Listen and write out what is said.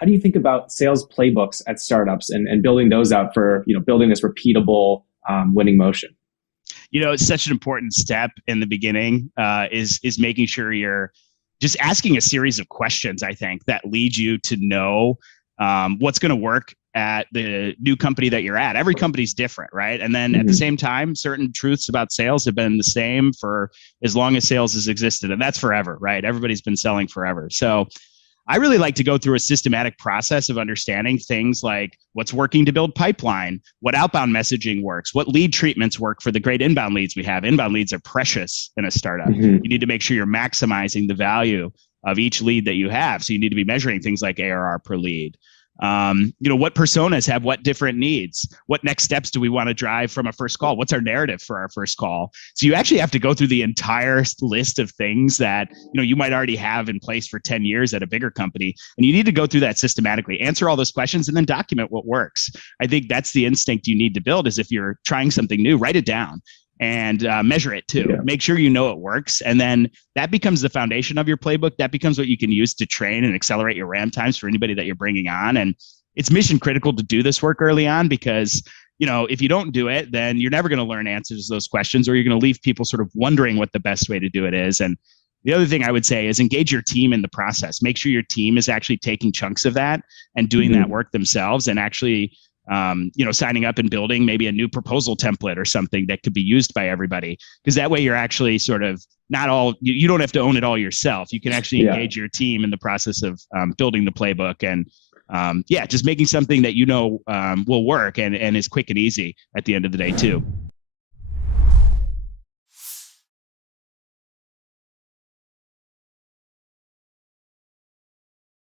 how do you think about sales playbooks at startups and building those out for, building this repeatable winning motion? It's such an important step in the beginning, is making sure you're just asking a series of questions, I think, that lead you to know what's going to work at the new company that you're at. Every company's different, right? And then at the same time, certain truths about sales have been the same for as long as sales has existed. And that's forever, right? Everybody's been selling forever. So I really like to go through a systematic process of understanding things like what's working to build pipeline, what outbound messaging works, what lead treatments work for the great inbound leads we have. Inbound leads are precious in a startup. You need to make sure you're maximizing the value of each lead that you have. So you need to be measuring things like ARR per lead. What personas have what different needs? What next steps do we want to drive from a first call? What's our narrative for our first call? So you actually have to go through the entire list of things that, you might already have in place for 10 years at a bigger company. And you need to go through that systematically, answer all those questions, and then document what works. I think that's the instinct you need to build, is if you're trying something new, write it down and measure it too. Make sure you know it works. And then that becomes the foundation of your playbook. That becomes what you can use to train and accelerate your RAM times for anybody that you're bringing on. And it's mission critical to do this work early on, because if you don't do it, then you're never going to learn answers to those questions, or you're going to leave people sort of wondering what the best way to do it is. And the other thing I would say is engage your team in the process. Make sure your team is actually taking chunks of that and doing that work themselves, and actually signing up and building maybe a new proposal template or something that could be used by everybody. Because that way you're actually sort of you don't have to own it all yourself. You can actually engage your team in the process of building the playbook, and just making something that will work and is quick and easy at the end of the day too.